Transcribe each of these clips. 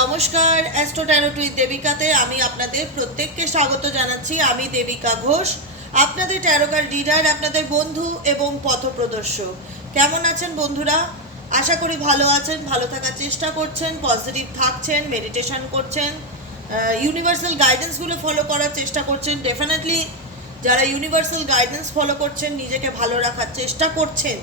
নমস্কার astro tarot with দেবিকাতে আমি আপনাদের প্রত্যেককে স্বাগত জানাচ্ছি। আমি দেবিকা ঘোষ, আপনাদের ট্যারোকার রিডার, আপনাদের বন্ধু এবং পথপ্রদর্শক। কেমন আছেন বন্ধুরা? আশা করি ভালো আছেন, ভালো থাকার চেষ্টা করছেন, পজিটিভ থাকছেন, মেডিটেশন করছেন ইউনিভার্সাল গাইডেন্সগুলো ফলো করার চেষ্টা করছেন ডেফিনেটলি যারা ইউনিভার্সাল গাইডেন্স ফলো করছেন, নিজেকে ভালো রাখার চেষ্টা করছেন,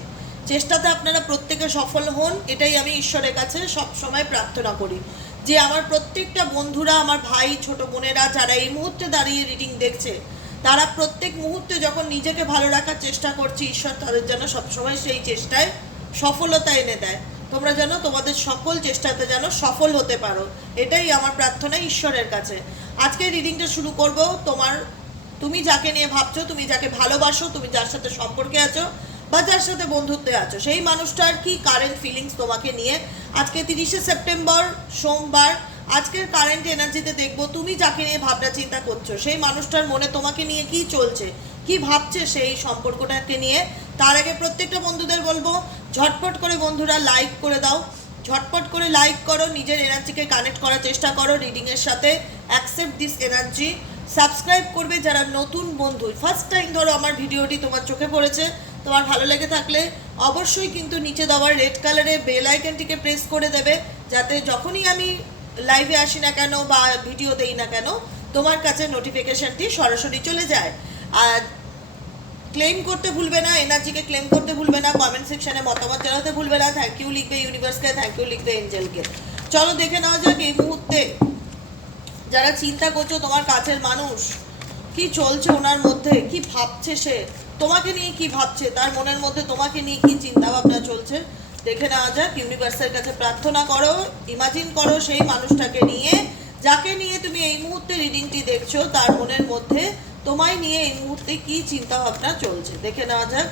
চেষ্টাতে আপনারা প্রত্যেকে সফল হন, এটাই আমি ঈশ্বরের কাছে সব সময় প্রার্থনা করি। যে আমার প্রত্যেকটা বন্ধুরা, আমার ভাই, ছোট বোনেরা যারা এই মুহূর্তে দাঁড়িয়ে রিডিং দেখছে, তারা প্রত্যেক মুহূর্তে যখন নিজেকে ভালো রাখার চেষ্টা করছে, ঈশ্বর তাদের যেন সবসময় সেই চেষ্টায় সফলতা এনে দেয়। তোমরা যেন তোমাদের সকল চেষ্টাতে যেন সফল হতে পারো। এটাই আমার প্রার্থনা ঈশ্বরের কাছে। আজকে রিডিংটা শুরু করব। তোমার, তুমি যাকে নিয়ে ভাবছ, তুমি যাকে ভালোবাসো, তুমি যার সাথে সম্পর্কে আছো বা যার সাথে বন্ধুত্বে আছো। সেই মানুষটার কি কারেন্ট ফিলিংস তোমাকে নিয়ে? আজকে তিরিশে সেপ্টেম্বর, সোমবার, আজকের কারেন্ট এনার্জিতে দেখব তুমি যাকে নিয়ে ভাবনা চিন্তা করছ। সেই মানুষটার মনে তোমাকে নিয়ে কি চলছে? কি ভাবছে সেই সম্পর্কটাকে নিয়ে? তার আগে প্রত্যেকটা বন্ধুদের বলব, ঝটপট করে বন্ধুরা লাইক করে দাও। ঝটপট করে লাইক করো, নিজের এনার্জিকে কানেক্ট করার চেষ্টা করো রিডিংয়ের সাথে। অ্যাকসেপ্ট দিস এনার্জি সাবস্ক্রাইব করবে যারা নতুন বন্ধু। ফার্স্ট টাইম ধরো আমার ভিডিওটি তোমার চোখে পড়েছে। তোমার ভালো লেগে থাকলে অবশ্যই কিন্তু নিচে দেওয়ার রেড কালারের বেল আইকনটিকে প্রেস করে দেবে, যাতে যখনই আমি লাইভে আসি না কেন বা ভিডিও দেই না কেন, তোমার কাছে নোটিফিকেশনটি সরাসরি চলে যায়। আর ক্লেম করতে ভুলবে না এনার্জিকে ক্লেম করতে ভুলবে না কমেন্ট সেকশনে মতামত জানাতে ভুলবে না থ্যাংক ইউ লিখবে ইউনিভার্সকে থ্যাংক ইউ লিখবে এঞ্জেলকে চলো দেখে নেওয়া যাক এই মুহূর্তে যারা চিন্তা করছ তোমার কাছের মানুষ, কি চলছে ওনার মধ্যে, কি ভাবছে সে? তোমাকে নিয়ে কি ভাবছে? তার মনের মধ্যে তোমাকে নিয়ে কি চিন্তা ভাবনা চলছে? দেখে নেওয়া যাক, ইউনিভার্সের কাছে প্রার্থনা করো ইমাজিন করো সেই মানুষটাকে নিয়ে। যাকে নিয়ে তুমি এই মুহূর্তে রিডিংটি দেখছ, তার মনের মধ্যে তোমায় নিয়ে এই মুহূর্তে কি চিন্তা ভাবনা চলছে? দেখে নেওয়া যাক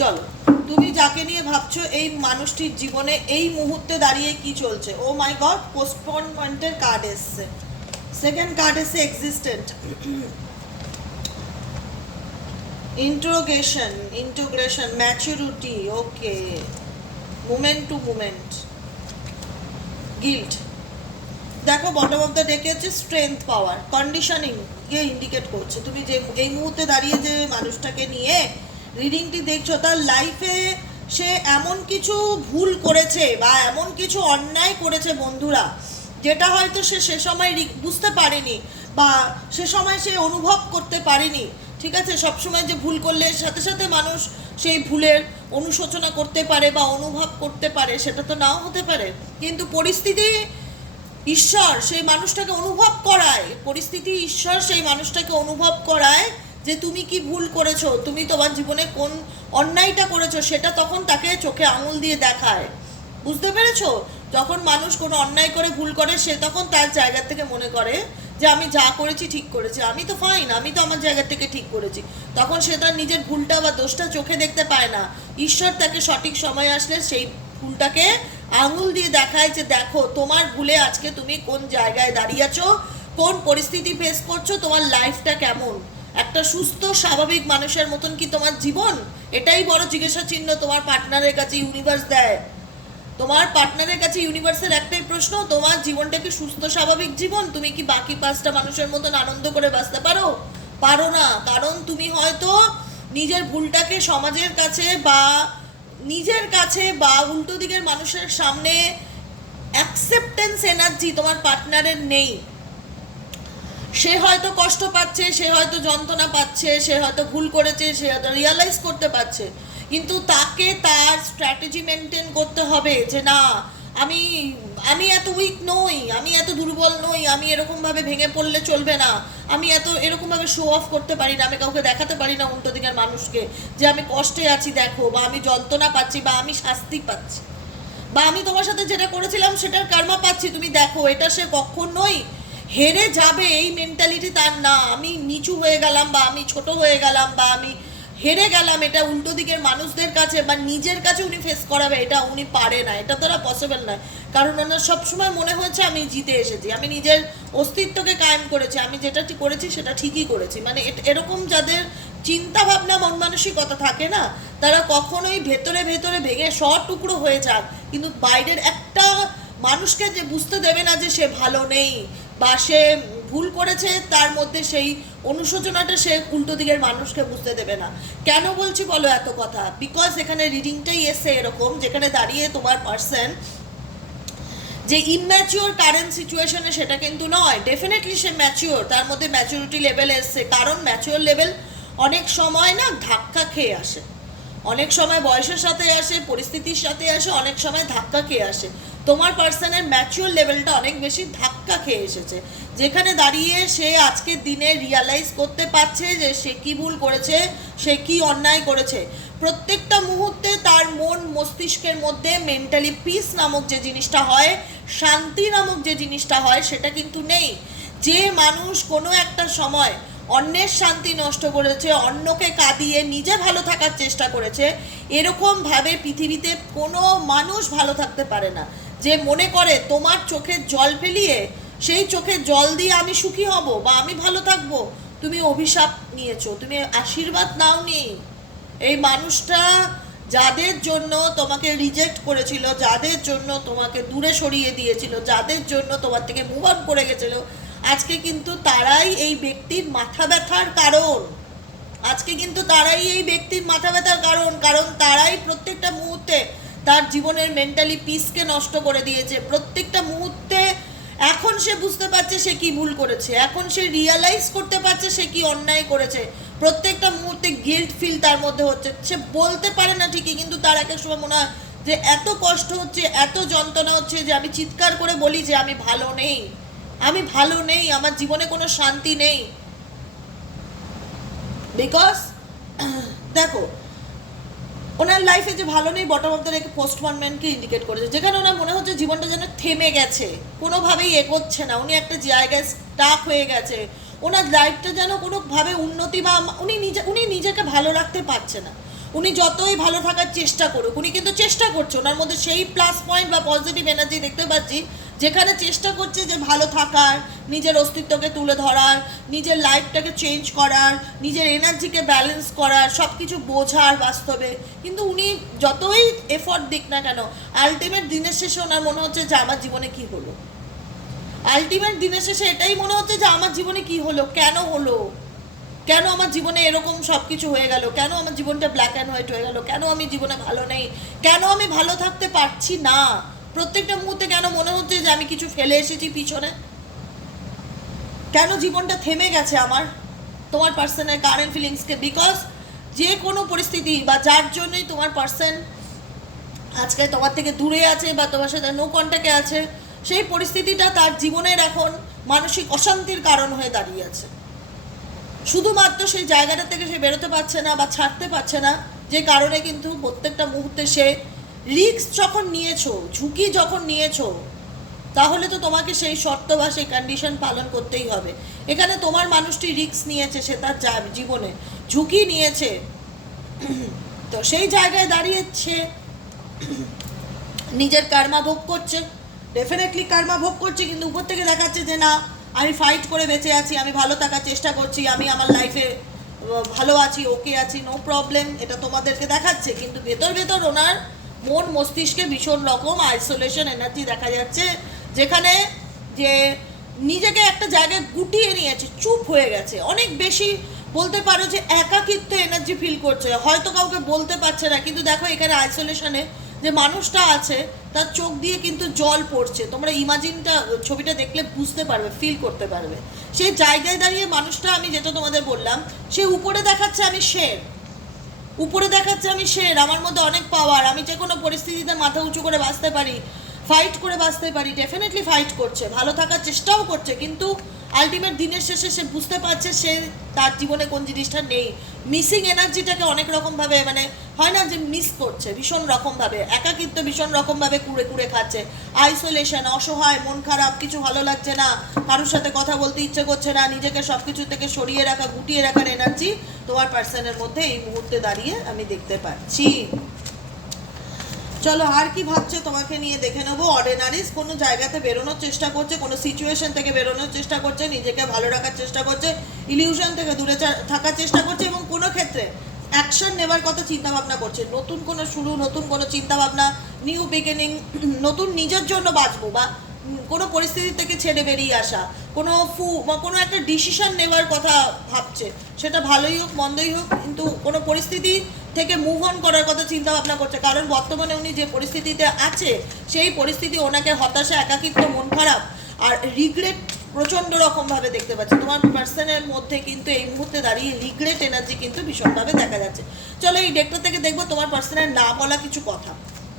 চলো তুমি যাকে নিয়ে ভাবছ এই মানুষটির জীবনে এই মুহূর্তে দাঁড়িয়ে কি চলছে? ও মাই গড পোস্টপনমেন্টের কার্ড এসছে। সেকেন্ড কার্ড এসছে existent interrogation integration maturity okay moment to moment guilt দেখো বটম অফ দ্য ডেকে হচ্ছে স্ট্রেংথ পাওয়ার কন্ডিশনিং ইন্ডিকেট করছে। তুমি যে, এই মুহূর্তে দাঁড়িয়ে যে মানুষটাকে নিয়ে রিডিংটি দেখছ, তার লাইফে সে এমন কিছু ভুল করেছে বা এমন কিছু অন্যায় করেছে বন্ধুরা, যেটা হয়তো সে সে সময় বুঝতে পারেনি বা সে সময় সে অনুভব করতে পারেনি, ঠিক আছে? সবসময় যে ভুল করলে সাথে সাথে মানুষ সেই ভুলের অনুশোচনা করতে পারে বা অনুভব করতে পারে, সেটা তো নাও হতে পারে। কিন্তু পরিস্থিতি ঈশ্বর সেই মানুষটাকে অনুভব করায়, পরিস্থিতি ঈশ্বর সেই মানুষটাকে অনুভব করায় যে তুমি কি ভুল করেছ, তুমি তোমার জীবনে কোন অন্যায়টা করেছ, সেটা তখন তাকে চোখে আঙুল দিয়ে দেখায়। বুঝতে পেরেছ? যখন মানুষ কোনো অন্যায় করে, ভুল করে, সে তখন তার জায়গা থেকে মনে করে যে, আমি যা করেছি ঠিক করেছি। আমি তো ফাইন আমি তো আমার জায়গা থেকে ঠিক করেছি। তখন সে তার নিজের ভুলটা বা দোষটা চোখে দেখতে পায় না। ঈশ্বর তাকে সঠিক সময় আসলে সেই ভুলটাকে আঙুল দিয়ে দেখায় যে, দেখো, তোমার ভুলে আজকে তুমি কোন জায়গায় দাঁড়িয়ে আছো, কোন পরিস্থিতি ফেস করছ, তোমার লাইফটা কেমন? একটা সুস্থ, স্বাভাবিক মানুষের মতন কি তোমার জীবন? এটাই বড় জিজ্ঞাসা চিহ্ন তোমার পার্টনারের কাছে ইউনিভার্স দেয়। তোমার পার্টনারের কাছে ইউনিভার্সের একটাই প্রশ্ন, তোমার জীবনটা কি সুস্থ, স্বাভাবিক জীবন? তুমি কি বাকি পাঁচটা মানুষের মতন আনন্দ করে বাঁচতে পারো? পারো না, কারণ তুমি হয়তো নিজের ভুলটাকে সমাজের কাছে বা নিজের কাছে বা উল্টো দিকের মানুষের সামনে অ্যাকসেপ্টেন্স এনার্জি তোমার পার্টনারের নেই। সে হয়তো কষ্ট পাচ্ছে, সে হয়তো যন্ত্রণা পাচ্ছে, সে হয়তো ভুল করেছে, সে হয়তো রিয়ালাইজ করতে পারছে। কিন্তু তাকে তার স্ট্র্যাটেজি মেনটেন করতে হবে যে না, আমি আমি এত উইক নই, আমি এত দুর্বল নই, আমি এরকমভাবে ভেঙে পড়লে চলবে না, আমি এত, এরকমভাবে শো অফ করতে পারি না, আমি কাউকে দেখাতে পারি না উল্টো দিকের মানুষকে যে আমি কষ্টে আছি, দেখো, বা আমি যন্ত্রণা পাচ্ছি, বা আমি শাস্তি পাচ্ছি। বা আমি তোমার সাথে যেটা করেছিলাম, সেটার কার্মা পাচ্ছি, তুমি দেখো, এটা সে কখনোই হেরে যাবে এই মেন্টালিটি তার না। আমি নিচু হয়ে গেলাম বা আমি ছোট হয়ে গেলাম বা আমি হেরে গেলাম, এটা উল্টো দিকের মানুষদের কাছে বা নিজের কাছে উনি ফেস করাবে, এটা উনি পারে না। এটা তারা পসিবল নয়। কারণ ওনার সবসময় মনে হয়েছে, আমি জিতে এসেছি, আমি নিজের অস্তিত্বকে কায়েম করেছি, আমি যেটা করেছি সেটা ঠিকই করেছি। মানে এরকম যাদের চিন্তা ভাবনা মন মানসিকতা থাকে না, তারা কখনোই ভেতরে ভেতরে ভেঙে শ টুকরো হয়ে যাক। কিন্তু বাইরের একটা মানুষকে যে বুঝতে দেবে না যে সে ভালো নেই বা সে ভুল করেছে, তার মধ্যে সেই অনুশোচনাটা সে উল্টো দিকের মানুষকে বুঝতে দেবে না। কেন বলছি বলো এত কথা? বিকজ এখানে রিডিংটাই এসছে এরকম, যেখানে দাঁড়িয়ে তোমার পার্সন যে ইম্যাচিওর কারেন্ট সিচুয়েশনে সেটা কিন্তু নয়। ডেফিনেটলি সে ম্যাচিওর তার মধ্যে ম্যাচুরিটি লেভেল এসছে। কারণ ম্যাচিওর লেভেল অনেক সময় না ধাক্কা খেয়ে আসে। অনেক সময় বয়সের সাথে আসে, পরিস্থিতির সাথে আসে, অনেক সময় ধাক্কা খেয়ে আসে। তোমার পার্সনের ম্যাচিওর লেভেলটা অনেক বেশি ধাক্কা খেয়ে এসেছে। যেখানে দাঁড়িয়ে সে আজকের দিনে রিয়ালাইজ করতে পারছে যে সে কি ভুল করেছে, সে কি অন্যায় করেছে। প্রত্যেকটা মুহূর্তে তার মন মস্তিষ্কের মধ্যে মেন্টালি পিস নামক যে জিনিসটা হয়, শান্তি নামক যে জিনিসটা হয়, সেটা কিন্তু নেই। যে মানুষ কোনো একটা সময় অন্যের শান্তি নষ্ট করেছে, অন্যকে কাঁদিয়ে নিজে ভালো থাকার চেষ্টা করেছে। এরকমভাবে পৃথিবীতে কোনো মানুষ ভালো থাকতে পারে না। যে মনে করে, তোমার চোখের জল ফেলিয়ে, সেই চোখে জল দিয়ে আমি সুখী হব বা আমি ভালো থাকব। তুমি অভিশাপ নিয়েছো, তুমি আশীর্বাদ নাওনি। এই মানুষটা যাদের জন্য তোমাকে রিজেক্ট করেছিল, যাদের জন্য তোমাকে দূরে সরিয়ে দিয়েছিল, যাদের জন্য তোমার থেকে মুভ অন করে গেছিল আজকে কিন্তু তারাই এই ব্যক্তির মাথা ব্যথার কারণ। আজকে কিন্তু তারাই এই ব্যক্তির মাথা ব্যথার কারণ কারণ তারাই প্রত্যেকটা মুহূর্তে তার জীবনের মেন্টালি পিসকে নষ্ট করে দিয়েছে। প্রত্যেকটা মুহূর্তে এখন সে বুঝতে পারছে সে কি ভুল করেছে। এখন সে রিয়ালাইজ করতে পারছে সে কি অন্যায় করেছে। প্রত্যেকটা মুহূর্তে গিল্ট ফিল তার মধ্যে হচ্ছে। সে বলতে পারে না ঠিকই, কিন্তু তার এক এক সময় মনে হয় যে এত কষ্ট হচ্ছে, এত যন্ত্রণা হচ্ছে যে আমি চিৎকার করে বলি যে আমি ভালো নেই। আমি ভালো নেই, আমার জীবনে কোনো শান্তি নেই। বিকজ দেখো, ওনার লাইফে যে ভালো নেই বটম অফ দ্য রেখে পোস্টমর্টমেন্টকে ইন্ডিকেট করেছে। যেখানে ওনার মনে হচ্ছে জীবনটা যেন থেমে গেছে, কোনোভাবেই এগোচ্ছে না, উনি একটা জায়গায় স্টাক হয়ে গেছে। ওনার লাইফটা যেন কোনোভাবে উন্নতি বা উনি নিজে উনি নিজেকে ভালো রাখতে পারছে না। উনি যতই ভালো থাকার চেষ্টা করুক, উনি কিন্তু চেষ্টা করছে। ওনার মধ্যে সেই প্লাস পয়েন্ট বা পজিটিভ এনার্জি দেখতে পাচ্ছি যেখানে চেষ্টা করছে যে ভালো থাকার, নিজের অস্তিত্বকে তুলে ধরার, নিজের লাইফটাকে চেঞ্জ করার, নিজের এনার্জিকে ব্যালেন্স করার সব কিছু বোঝার বাস্তবে। কিন্তু উনি যতই এফর্ট দিক না কেন আলটিমেট দিনের শেষে ওনার মনে হচ্ছে যে আমার জীবনে কি হলো? আলটিমেট দিনের শেষে এটাই মনে হচ্ছে যে আমার জীবনে কি হলো? কেন হলো? কেন আমার জীবনে এরকম সব কিছু হয়ে গেল? কেন আমার জীবনটা ব্ল্যাক অ্যান্ড হোয়াইট হয়ে গেল? কেন আমি জীবনে ভালো নেই? কেন আমি ভালো থাকতে পারছি না? প্রত্যেকটা মুহূর্তে কেন মনে হচ্ছে যে আমি কিছু ফেলে এসেছি পিছনে? কেন জীবনটা থেমে গেছে আমার, তোমার পার্সনের কারেন্ট ফিলিংসকে বিকজ যে কোনো পরিস্থিতি বা যার জন্যই তোমার পার্সন আজকে তোমার থেকে দূরে আছে বা তোমার সাথে নো কন্ট্যাক্টে আছে, সেই পরিস্থিতিটা তার জীবনের এখন মানসিক অশান্তির কারণ হয়ে দাঁড়িয়ে আছে। শুধুমাত্র সেই জায়গাটা থেকে সে বেরোতে পারছে না বা ছাড়তে পারছে না, যে কারণে কিন্তু প্রত্যেকটা মুহূর্তে সে রিস্ক যখন নিয়েছো, ঝুঁকি যখন নিয়েছো, তাহলে তো তোমাকে সেই শর্ত বা সেই কন্ডিশন পালন করতেই হবে। এখানে তোমার মানুষটি রিস্ক নিয়েছে, সে তার জীবনে ঝুঁকি নিয়েছে। তো সেই জায়গায় দাঁড়িয়েছে নিজের কার্মা ভোগ করছে। ডেফিনেটলি কার্মা ভোগ করছে, কিন্তু উপর থেকে দেখাচ্ছে যে না, আমি ফাইট করে বেঁচে আছি, আমি ভালো থাকার চেষ্টা করছি, আমি আমার লাইফে ভালো আছি ওকে আছি নো প্রবলেম এটা তোমাদেরকে দেখাচ্ছে। কিন্তু ভেতর ভেতর ওনার মন মস্তিষ্কে ভীষণ রকম আইসোলেশন এনার্জি দেখা যাচ্ছে, যেখানে যে নিজেকে একটা জায়গায় গুটিয়ে নিয়েছে, চুপ হয়ে গেছে। অনেক বেশি বলতে পারো যে একাকিত্ব এনার্জি ফিল করছে। হয়তো কাউকে বলতে পারছে না, কিন্তু দেখো এখানে আইসোলেশনে যে মানুষটা আছে, তার চোখ দিয়ে কিন্তু জল পড়ছে। তোমরা ইমাজিনটা, ছবিটা দেখলে বুঝতে পারবে ফিল করতে পারবে। সেই জায়গায় দাঁড়িয়ে মানুষটা, আমি যেটা তোমাদের বললাম, সে উপরে দেখাচ্ছে আমি শের উপরে দেখাচ্ছে আমি শের আমার মধ্যে অনেক পাওয়ার আমি যে কোনো পরিস্থিতিতে মাথা উঁচু করে বাঁচতে পারি ফাইট করে বাঁচতে পারি ডেফিনেটলি ফাইট করছে, ভালো থাকার চেষ্টাও করছে, কিন্তু আলটিমেট দিনের শেষে সে বুঝতে পারছে সে তার জীবনে কোন জিনিসটা নেই। মিসিং এনার্জিটাকে অনেক রকমভাবে মানে হয় না যে মিস করছে, ভীষণ রকমভাবে। একাকিত্ব ভীষণ রকমভাবে কুড়ে কুড়ে খাচ্ছে। আইসোলেশন অসহায়, মন খারাপ, কিছু ভালো লাগছে না। কারোর সাথে কথা বলতে ইচ্ছে করছে না। নিজেকে সব কিছু থেকে সরিয়ে রাখা, গুটিয়ে রাখার এনার্জি তোমার পার্সনের মধ্যে এই মুহূর্তে দাঁড়িয়ে আমি দেখতে পাচ্ছি। চলো, আর কি ভাবছে? তোমাকে নিয়ে দেখে নেব। অর্ডিনারিস কোনো জায়গাতে বেরোনোর চেষ্টা করছে, কোনো সিচুয়েশন থেকে বেরোনোর চেষ্টা করছে, নিজেকে ভালো রাখার চেষ্টা করছে ইলিউশন থেকে দূরে থাকার চেষ্টা করছে এবং কোনো ক্ষেত্রে অ্যাকশন নেবার কথা চিন্তা ভাবনা করছে। নতুন কোনো শুরু, নতুন কোনো চিন্তা ভাবনা নিউ বিগিনিং নতুন নিজের জন্য বাঁচবো বা কোনো পরিস্থিতি থেকে ছেড়ে বেরিয়ে আসা, কোনো ফু, বা কোনো একটা ডিসিশন নেওয়ার কথা ভাবছে। সেটা ভালোই হোক, মন্দই হোক, কিন্তু কোনো পরিস্থিতি থেকে মুভ অন করার কথা চিন্তা ভাবনা করছে। কারণ বর্তমানে উনি যে পরিস্থিতিতে আছে, সেই পরিস্থিতি ওনাকে হতাশা, একাকিত্ব, মন খারাপ আর রিগ্রেট প্রচণ্ড রকমভাবে দেখতে পাচ্ছি। তোমার পার্সনের মধ্যে কিন্তু এই মুহূর্তে দাঁড়িয়ে রিগ্রেট এনার্জি কিন্তু ভীষণভাবে দেখা যাচ্ছে। চলো এই ডেকটা থেকে দেখব তোমার পার্সনের না বলা কিছু কথা।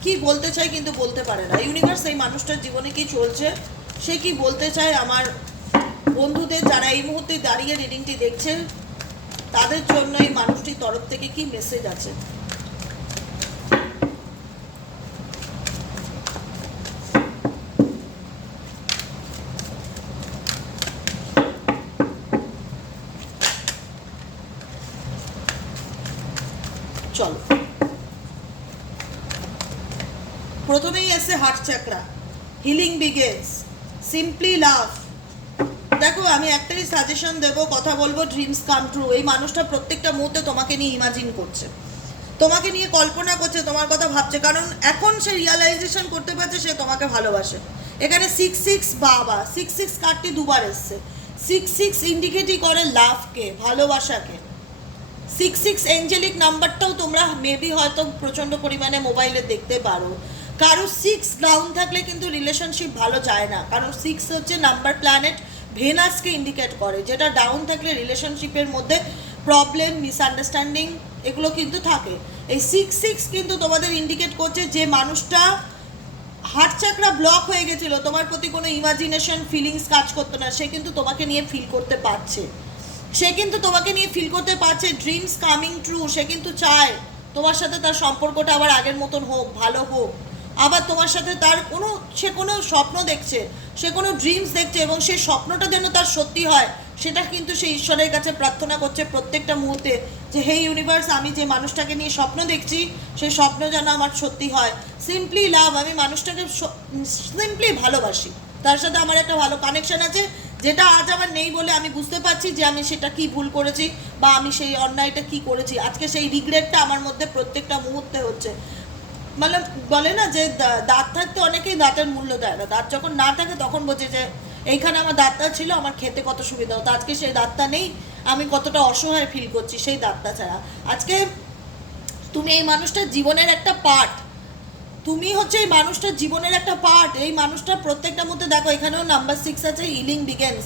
কি বলতে চাই কিন্তু বলতে পারে না। ইউনিভার্স এই মানুষটার জীবনে কি চলছে, সে কি বলতে চায়? আমার বন্ধুদের যারা এই মুহূর্তে দাঁড়িয়ে রিডিংটি দেখছে তাদের জন্য এই মানুষটির তরফ থেকে কি মেসেজ আছে? চলো। প্রথমেই এসে heart chakra healing begins simply love আমি একটাই সাজেশন দেব, কথা বলব ড্রিমস কাম ট্রু এই মানুষটা প্রত্যেকটা মুহূর্তে তোমাকে নিয়ে ইমাজিন করছে। তোমাকে নিয়ে কল্পনা করছে, তোমার কথা ভাবছে। কারণ এখন সে রিয়ালাইজেশন করতে পারছে, সে তোমাকে ভালোবাসে। এখানে সিক্স সিক্স বাবা সিক্স সিক্স কার্ডটি দুবার এসছে। সিক্স সিক্স ইন্ডিকেটই করে লাভকে ভালোবাসাকে। সিক্স সিক্স এঞ্জেলিক নাম্বারটাও তোমরা মেবি হয়তো প্রচণ্ড পরিমাণে মোবাইলে দেখতে পারো। কারও সিক্স ডাউন থাকলে কিন্তু রিলেশনশিপ ভালো যায় না। কারণ সিক্স হচ্ছে নাম্বার প্ল্যানেট ভেনাসকে ইন্ডিকেট করে, যেটা ডাউন থাকলে রিলেশনশিপের মধ্যে প্রবলেম মিসআন্ডারস্ট্যান্ডিং এগুলো কিন্তু থাকে। এই সিক্স সিক্স কিন্তু তোমাদের ইন্ডিকেট করছে যে মানুষটা হার্ট চাকরা ব্লক হয়ে গেছিল, তোমার প্রতি কোনো ইমাজিনেশন ফিলিংস কাজ করতো না, সে কিন্তু তোমাকে নিয়ে ফিল করতে পারছে। সে কিন্তু তোমাকে নিয়ে ফিল করতে পারছে ড্রিমস কামিং ট্রু সে কিন্তু চায় তোমার সাথে তার সম্পর্কটা আবার আগের মতন হোক, ভালো হোক। আবার তোমার সাথে তার কোনো, সে কোনো স্বপ্ন দেখছে, সে কোনো ড্রিমস দেখছে এবং সেই স্বপ্নটা যেন তার সত্যি হয়, সেটা কিন্তু সে ঈশ্বরের কাছে প্রার্থনা করছে প্রত্যেকটা মুহূর্তে যে, হে ইউনিভার্স আমি যে মানুষটাকে নিয়ে স্বপ্ন দেখছি সেই স্বপ্ন যেন আমার সত্যি হয়। সিম্পলি লাভ আমি মানুষটাকে সিম্পলি ভালোবাসি। তার সাথে আমার একটা ভালো কানেকশন আছে, যেটা আজ আমার নেই বলে আমি বুঝতে পারছি যে, আমি সেটা কি ভুল করেছি বা আমি সেই অন্যায়টা কি করেছি। আজকে সেই রিগ্রেটটা আমার মধ্যে প্রত্যেকটা মুহূর্তে হচ্ছে। মানে বলে না যে দাঁত থাকতে অনেকেই দাঁতের মূল্য দেয় না। দাঁত যখন না থাকে তখন বোঝে যে এইখানে আমার দাঁতটা ছিল, আমার খেতে কত সুবিধা হতো। আজকে সেই দাঁতটা নেই, আমি কতটা অসহায় ফিল করছি, সেই দাঁতটা ছাড়া। আজকে তুমি এই মানুষটার জীবনের একটা পার্ট তুমি হচ্ছে এই মানুষটার জীবনের একটা পার্ট এই মানুষটার প্রত্যেকটা মধ্যে দেখো, এখানেও নাম্বার সিক্স আছে হিলিং বিগেন্স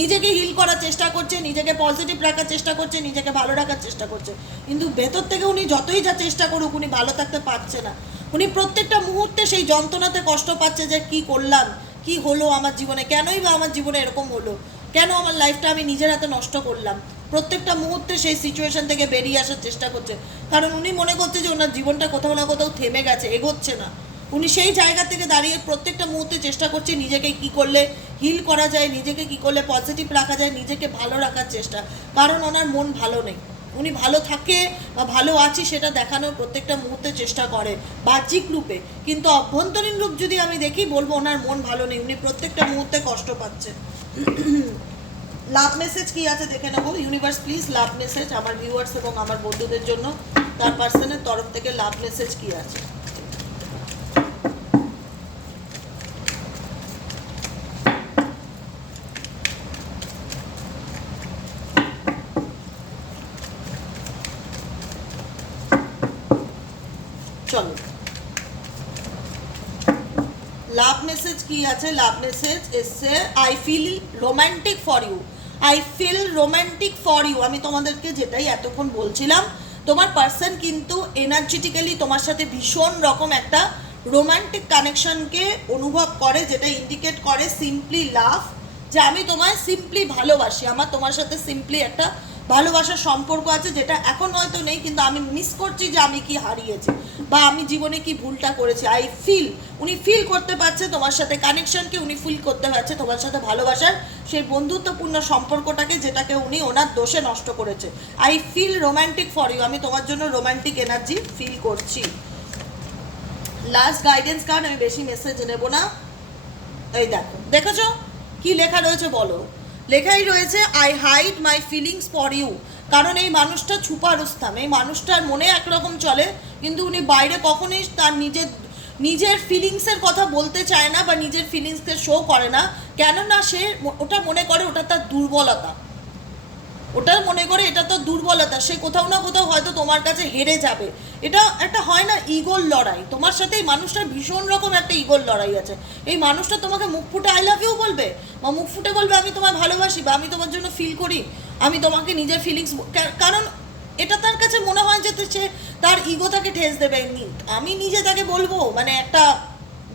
নিজেকে হিল করার চেষ্টা করছে, নিজেকে পজিটিভ রাখার চেষ্টা করছে, নিজেকে ভালো রাখার চেষ্টা করছে। কিন্তু ভেতর থেকে উনি যতই যা চেষ্টা করুক, উনি ভালো থাকতে পারছে না। উনি প্রত্যেকটা মুহূর্তে সেই যন্ত্রণাতে কষ্ট পাচ্ছে যে কি করলাম, কি হলো আমার জীবনে, কেনই বা আমার জীবনে এরকম হলো, কেন আমার লাইফটা আমি নিজের হাতে নষ্ট করলাম। প্রত্যেকটা মুহূর্তে সেই সিচুয়েশন থেকে বেরিয়ে আসার চেষ্টা করছে। কারণ উনি মনে করছে যে ওনার জীবনটা কোথাও না কোথাও থেমে গেছে, এগোচ্ছে না। উনি সেই জায়গা থেকে দাঁড়িয়ে প্রত্যেকটা মুহূর্তে চেষ্টা করছে নিজেকে কি করলে হিল করা যায়, নিজেকে কি করলে পজিটিভ রাখা যায়, নিজেকে ভালো রাখার চেষ্টা। কারণ ওনার মন ভালো নেই। উনি ভালো থাকে বা ভালো আছে সেটা দেখানোর প্রত্যেকটা মুহূর্তে চেষ্টা করে, বাহ্যিক রূপে। কিন্তু অভ্যন্তরীণ রূপ যদি আমি দেখি, বলব ওনার মন ভালো নেই, উনি প্রত্যেকটা মুহূর্তে কষ্ট পাচ্ছে। লাভ মেসেজ কি আছে দেখে নেব? ইউনিভার্স প্লিজ লাভ মেসেজ আমার ভিউয়ার্স এবং আমার বন্ধুদের জন্য, তার পার্সনের তরফ থেকে লাভ মেসেজ কি আছে চলো লাভ মেসেজ কি আছে? লাভ মেসেজ এসছে I feel romantic for you I feel romantic for you আমি তোমাদেরকে যেটাই এতক্ষণ বলছিলাম, তোমার পার্সন কিন্তু এনার্জেটিক্যালি তোমার সাথে ভীষণ রকম একটা রোমান্টিক কানেকশনকে অনুভব করে, যেটা ইন্ডিকেট করে সিম্পলি লাভ যে আমি তোমায় সিম্পলি ভালোবাসি। আমার তোমার সাথে সিম্পলি একটা ভালোবাসার সম্পর্ক আছে যেটা এখন হয়তো নেই, কিন্তু আমি মিস করছি যে আমি কি হারিয়েছি বা আমি জীবনে কি ভুলটা করেছি। আই ফিল উনি ফিল করতে পারছে তোমার সাথে কানেকশনকে উনি ফিল করতে পারছে তোমার সাথে ভালোবাসার সেই বন্ধুত্বপূর্ণ সম্পর্কটাকে যেটাকে উনি ওনার দোষে নষ্ট করেছে। I feel romantic for you আমি তোমার জন্য রোম্যান্টিক এনার্জি ফিল করছি। লাস্ট গাইডেন্স কার্ড আমি বেশি মেসেজ নেব না। এই দেখো, দেখেছ? কি লেখা রয়েছে বলো? লেখাই রয়েছে I hide my feelings for you কারণ এই মানুষটা ছুপা রুস্তাম এই মানুষটার মনে একরকম চলে, কিন্তু উনি বাইরে কখনোই তার নিজের নিজের ফিলিংসের কথা বলতে চায় না বা নিজের ফিলিংসকে শো করে না। কেননা সে ওটা মনে করে, ওটা তার দুর্বলতা। ওটা মনে করে এটা তো দুর্বলতা, সে কোথাও না কোথাও হয়তো তোমার কাছে হেরে যাবে। এটা একটা হয় না ইগোর লড়াই, তোমার সাথে এই মানুষটার ভীষণ রকম একটা ইগোর লড়াই আছে। এই মানুষটা তোমাকে মুখ ফুটে আই লাভ ইউ বলবে? বা মুখ ফুটে বলবে, আমি তোমায় ভালোবাসি বা আমি তোমার জন্য ফিল করি, আমি তোমাকে নিজের ফিলিংস কারণ এটা তার কাছে মনে হয় যে সে তার ইগো তাকে ঠেস দেবে। আমি নিজে তাকে বলব মানে একটা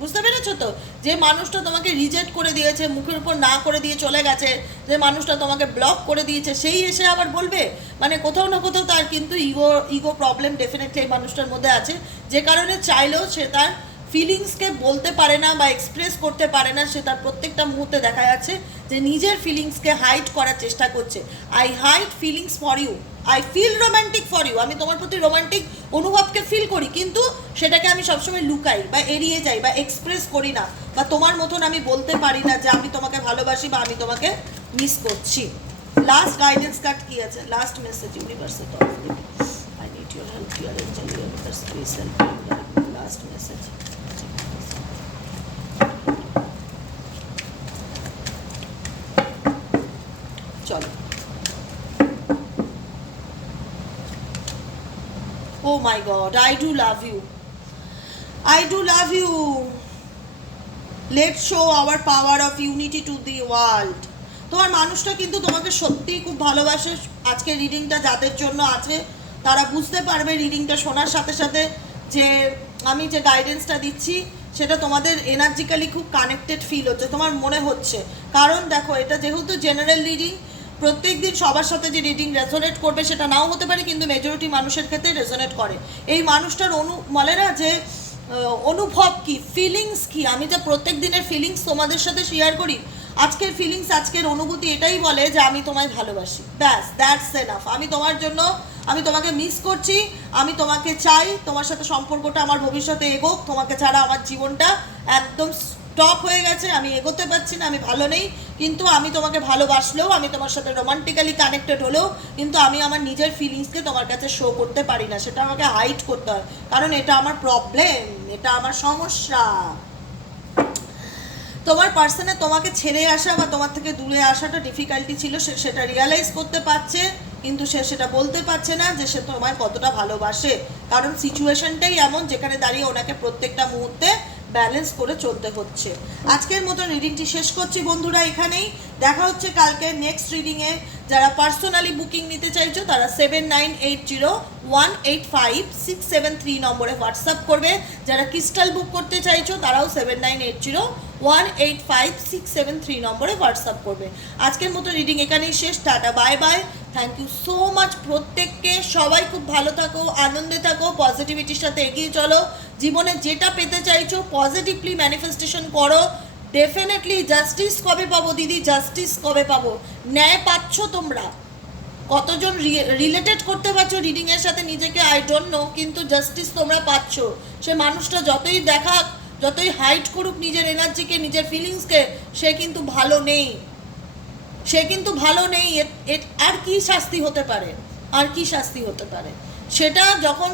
বুঝতে পেরেছ তো? যে মানুষটা তোমাকে রিজেক্ট করে দিয়েছে, মুখের উপর না করে দিয়ে চলে গেছে, যে মানুষটা তোমাকে ব্লক করে দিয়েছে, সেই এসে আবার বলবে? মানে কোথাও না কোথাও তার কিন্তু ইগো ইগো প্রবলেম ডেফিনেটলি এই মানুষটার মধ্যে আছে। যে কারণে চাইলেও সে তার ফিলিংসকে বলতে পারে না বা এক্সপ্রেস করতে পারে না, সে তার প্রত্যেকটা মুহূর্তে দেখা যাচ্ছে যে নিজের ফিলিংসকে হাইড করার চেষ্টা করছে। I hide feelings for you I feel romantic for you আমি তোমার প্রতি রোমান্টিক অনুভবকে ফিল করি, কিন্তু সেটাকে আমি সবসময় লুকাই বা এড়িয়ে যাই বা এক্সপ্রেস করি না বা তোমার মতন আমি বলতে পারি না যে আমি তোমাকে ভালোবাসি বা আমি তোমাকে মিস করছি। লাস্ট গাইডেন্স কার্ড কি আছে? Last message university I need your help here angel universe please help last message চলো Oh my God, I do love you. I do love you. Let's show our power of unity to the world. তোমার মানুষটা কিন্তু তোমাকে সত্যিই খুব ভালোবাসে আজকে রিডিংটা যাদের জন্য আছে তারা বুঝতে পারবে রিডিংটা শোনার সাথে সাথে যে আমি যে গাইডেন্সটা দিচ্ছি সেটা তোমাদের এনার্জিক্যালি খুব কানেক্টেড ফিল হচ্ছে তোমার মনে হচ্ছে কারণ দেখো এটা যেহেতু জেনারেল রিডিং প্রত্যেক দিন সবার সাথে যে রিডিং রেজোনেট করবে সেটা নাও হতে পারে, কিন্তু মেজরিটি মানুষের ক্ষেত্রে রেজোনেট করে। এই মানুষটার অনু, বলে না যে অনুভব কি ফিলিংস কি? আমি যে প্রত্যেক দিনের ফিলিংস তোমাদের সাথে শেয়ার করি, আজকের ফিলিংস আজকের অনুভূতি এটাই বলে যে, আমি তোমায় ভালোবাসি। ব্যাস দ্যাটস এনাফ আমি তোমার জন্য, আমি তোমাকে মিস করছি, আমি তোমাকে চাই, তোমার সাথে সম্পর্কটা আমার ভবিষ্যতে এগোক, তোমাকে ছাড়া আমার জীবনটা একদম স্টপ হয়ে গেছে, আমি এগোতে পারছি না, আমি ভালো নেই, কিন্তু আমি তোমাকে ভালোবাসলেও, আমি তোমার সাথে রোমান্টিক্যালি কানেক্টেড হলেও, কিন্তু আমি আমার নিজের ফিলিংসকে তোমার কাছে শো করতে পারি না, সেটা আমাকে হাইড করতে হয়। কারণ এটা আমার প্রবলেম এটা আমার সমস্যা। তোমার পার্সনে তোমাকে ছেড়ে আসা বা তোমার থেকে দূরে আসাটা ডিফিকাল্টি ছিল, সে সেটা রিয়ালাইজ করতে পারছে, কিন্তু সে সেটা বলতে পারছে না যে সে তোমায় কতটা ভালোবাসে। কারণ সিচুয়েশনটাই এমন, যেখানে দাঁড়িয়ে ওনাকে প্রত্যেকটা মুহূর্তে ব্যালেন্স করে চলতে হচ্ছে। আজকের মতো রিডিংটি শেষ করছি বন্ধুরা এখানেই। দেখা হচ্ছে কালকে নেক্সট রিডিংয়ে যারা পার্সোনালি বুকিং নিতে চাইছো, তারা seven nine eight zero one eight five six seven three নম্বরে হোয়াটসঅ্যাপ করবে। যারা ক্রিস্টাল বুক করতে চাইছো, তারাও seven nine eight zero one eight five six seven three নম্বরে হোয়াটসঅ্যাপ করবে। আজকের মতো রিডিং এখানেই শেষ। Tata bye bye thank you so much প্রত্যেককে। সবাই খুব ভালো থাকো, আনন্দে থাকো পজিটিভিটির সাথে এগিয়ে চলো। জীবনে যেটা পেতে চাইছো পজিটিভলি ম্যানিফেস্টেশন করো। ডেফিনেটলি জাস্টিস কবে পাবো, দিদি? জাস্টিস কবে পাবো? ন্যায় পাচ্ছ তোমরা। কতজন রিলেটেড করতে পারছ রিডিং এর সাথে নিজেকে? আই ডোন্ট নো কিন্তু জাস্টিস তোমরা পাচ্ছ। সে মানুষটা যতই দেখাক, যতই হাইট করুক নিজের এনার্জিকে নিজের ফিলিংসকে সে কিন্তু ভালো নেই। সে কিন্তু ভালো নেই। আর কি শাস্তি হতে পারে? আর কি শাস্তি হতে পারে? সেটা যখন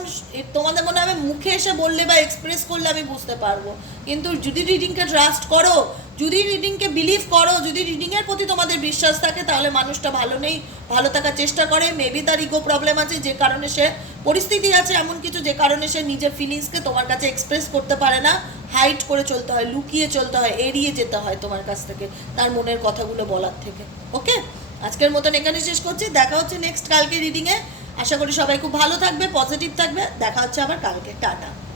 তোমাদের মনে হবে মুখে এসে বললে বা এক্সপ্রেস করলে আমি বুঝতে পারব। কিন্তু যদি রিডিংকে ট্রাস্ট করো, যদি রিডিংকে বিলিভ করো, যদি রিডিংয়ের প্রতি তোমাদের বিশ্বাস থাকে, তাহলে মানুষটা ভালো নেই, ভালো থাকার চেষ্টা করে। মেবি তার ইগো প্রবলেম আছে, যে কারণে সে পরিস্থিতি আছে এমন কিছু, যে কারণে সে নিজের ফিলিংসকে তোমার কাছে এক্সপ্রেস করতে পারে না। হাইট করে চলতে হয়, লুকিয়ে চলতে হয়, এড়িয়ে যেতে হয় তোমার কাছ থেকে, তার মনের কথাগুলো বলার থেকে। ওকে আজকের মতন এখানে শেষ করছি। দেখা হচ্ছে নেক্সট কালকে রিডিংয়ে আশা করি সবাই খুব ভালো থাকবে পজিটিভ থাকবে। দেখা হচ্ছে আবার কালকে। টাটা।